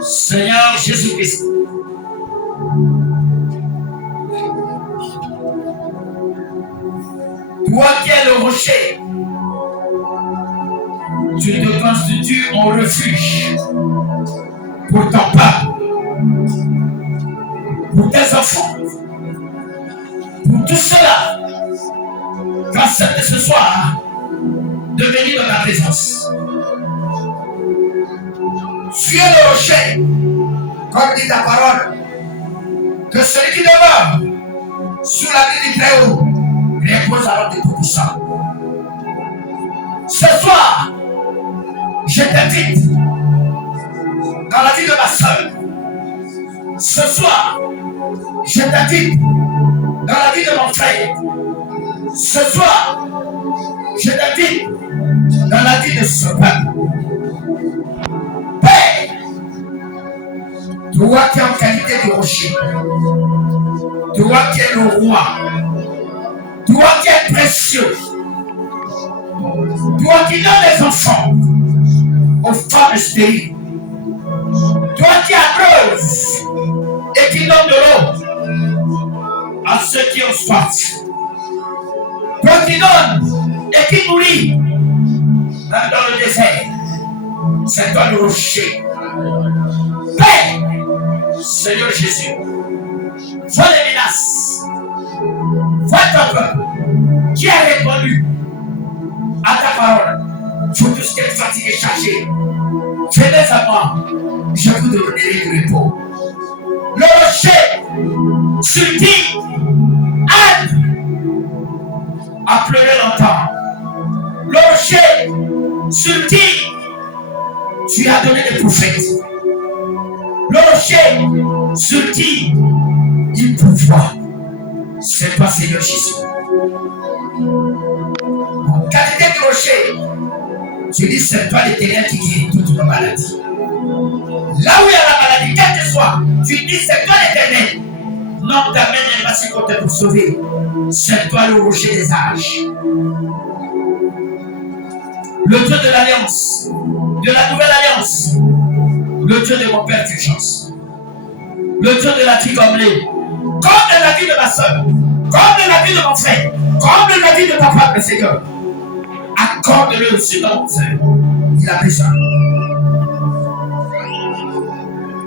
Seigneur Jésus-Christ, toi qui es le rocher, tu te constitues en refuge pour ton peuple, pour tes enfants, pour tout cela, qui acceptent ce soir de venir dans ta présence. Tu es le rocher, comme dit ta parole, que celui qui demeure sous la vie du Très-Haut repose alors de tout ça. Ce soir, je t'invite dans la vie de ma soeur. Ce soir, je t'invite dans la vie de mon frère. Ce soir, je t'invite dans la vie de ce peuple. Père, toi qui es en qualité de rocher, toi qui es le roi, toi qui es précieux, toi qui donnes les enfants aux femmes stériles, toi qui abreuves et qui donnes de l'eau à ceux qui ont soif, toi qui donnes et qui nourris dans le désert, c'est toi le rocher. Père, Seigneur Jésus, vois les menaces, vois ton peuple qui a répondu à ta parole. Pour tout ce qui est fatigué, chargé, venez à moi, je vous donnerai du repos. Le rocher sur qui Anne a pleuré longtemps. Le rocher sur qui tu as donné des prophètes. Le rocher sur qui il pouvoir. C'est toi, Seigneur Jésus. En qualité de rocher, tu dis c'est toi l'Éternel qui guérit toutes nos maladies. Là où il y a la maladie, quelle que soit, tu dis c'est toi l'Éternel. Non, ta main n'est pas si comptée pour sauver. C'est toi le rocher des âges. Le Dieu de l'Alliance, de la nouvelle Alliance. Le Dieu de mon Père d'urgence. Le Dieu de la vie comblée. Comme de la vie de ma soeur. Comme de la vie de mon frère. Comme de la vie de papa, le Seigneur. Accorde-le ce dont il a besoin.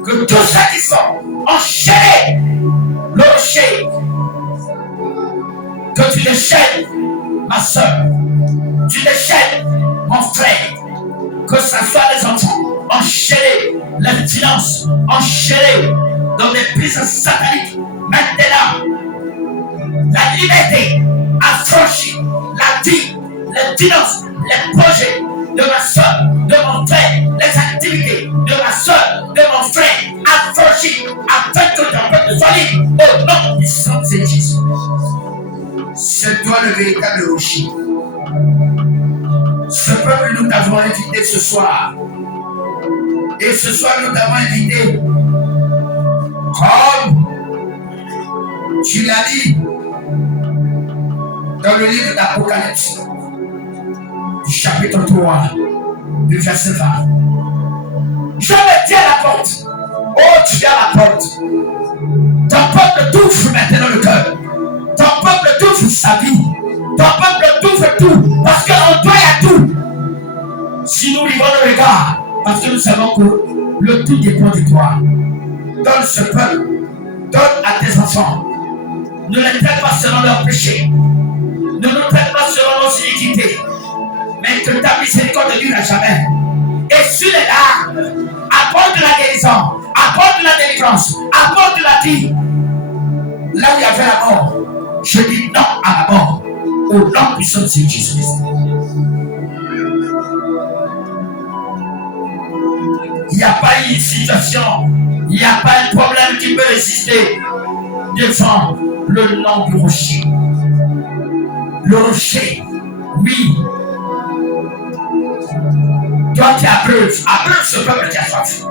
Que tous ceux qui sont enchaînés, le rocher, que tu déchaînes, ma soeur, tu déchaînes, mon frère, que ce soit les enfants enchaînés, les finances enchaînées dans des prisons sataniques. Maintenant, la liberté affranchie, la vie, les finances, les projets de ma soeur, de mon frère, les activités de ma soeur, de mon frère, affranchis, afin que ton peuple soit libre au nom puissant de Jésus. C'est toi le véritable rocher. Ce peuple, nous t'avons invité ce soir. Et ce soir, nous t'avons invité comme tu l'as dit dans le livre d'Apocalypse, du chapitre 3, du verset 20. Je me tiens à la porte. Oh, tu es à la porte. Ton peuple t'ouvre maintenant le cœur. Ton peuple t'ouvre sa vie. Ton peuple t'ouvre tout. Parce qu'en toi, il y a tout. Si nous vivons le regard, parce que nous savons que le tout dépend de toi. Donne ce peuple. Donne à tes enfants. Ne les traite pas selon leurs péchés. Ne nous traite pas selon nos iniquités. Mais que ta miséricorde ne dure jamais. Et sur les larmes, apporte de la guérison, apporte de la délivrance, apporte de la vie. Là où il y avait la mort, je dis non à la mort. Au nom puissant de Jésus-Christ. Il n'y a pas une situation, il n'y a pas un problème qui peut résister devant le nom du rocher. Le rocher, oui. Toi qui abreuves ce peuple qui a soif.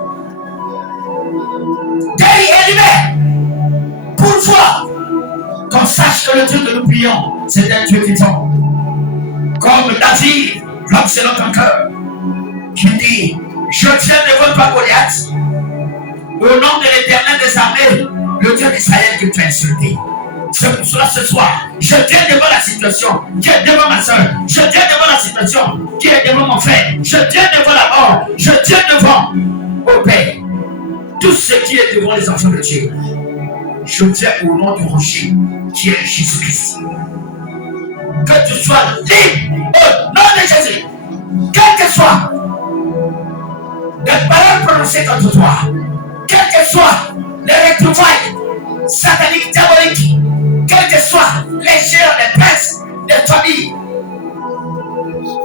Guéris et libère. Pourquoi? Qu'on sache que le Dieu que nous prions, c'est un Dieu vivant. Comme David, l'homme selon ton cœur, qui dit, je tiens devant toi Goliath, au nom de l'Éternel des armées, le Dieu d'Israël que tu as insulté. C'est pour cela ce soir, je viens devant la situation qui est devant ma soeur, je viens devant la situation qui est devant mon frère, je viens devant la mort, je viens devant au Père. Tout ce qui est devant les enfants de Dieu, je viens au nom du rocher qui est Jésus-Christ. Que tu sois libre au nom de Jésus. Quel que soit les paroles prononcées contre toi, quelles que soient les retrouvailles sataniques, diaboliques, quels que soient les géants, les princes, les familles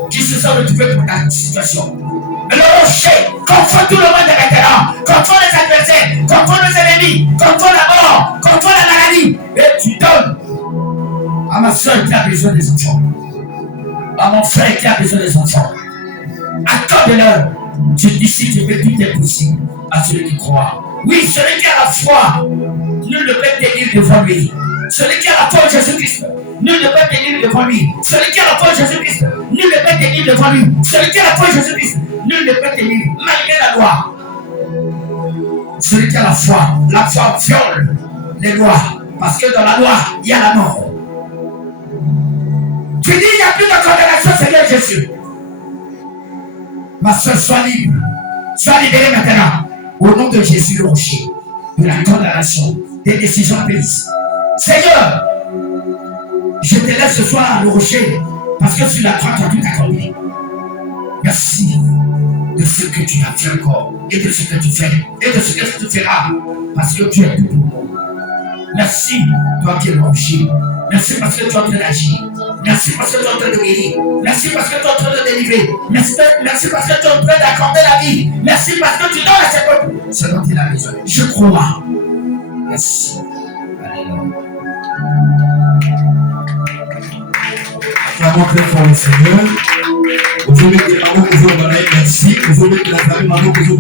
qui se sont retrouvés pour ta situation. Le rocher confond tout le monde maintenant, confond les adversaires, confond les ennemis, confond la mort, confond la maladie. Et tu donnes à ma soeur qui a besoin des enfants, à mon frère qui a besoin des enfants. Accorde-leur. Tu dis si tu veux, tout est possible à celui qui croit. Oui, celui qui a la foi, nul ne peut tenir devant lui. Celui qui a la foi en Jésus-Christ, nul ne peut tenir devant lui. Celui qui a la foi en Jésus-Christ, nul ne peut tenir devant lui. Celui qui a la foi en Jésus-Christ, nul ne peut tenir malgré la loi. Celui qui a la foi viole les lois. Parce que dans la loi, il y a la mort. Tu dis, il n'y a plus de condamnation, Seigneur Jésus. Ma soeur, sois libre. Sois libérée maintenant. Au nom de Jésus, le rocher, de la condamnation, des décisions prises. Seigneur, je te laisse ce soir le rocher, parce que sur la croix, tu as tout accompli. Merci de ce que tu as fait encore, et de ce que tu fais, et de ce que tu feras, parce que tu es tout pour moi. Merci, toi qui es le rocher. Merci parce que tu es en train d'agir. Merci parce que tu es en train de guérir. Merci parce que tu es en train de délivrer. Merci parce que tu es en train d'accorder la vie. Merci parce que tu donnes à ces peuples ce dont il a besoin. Je crois. Merci. Alléluia. Vraiment très fort le Seigneur. Vous voulez que la maman vous merci. Vous voulez que la famille maman vous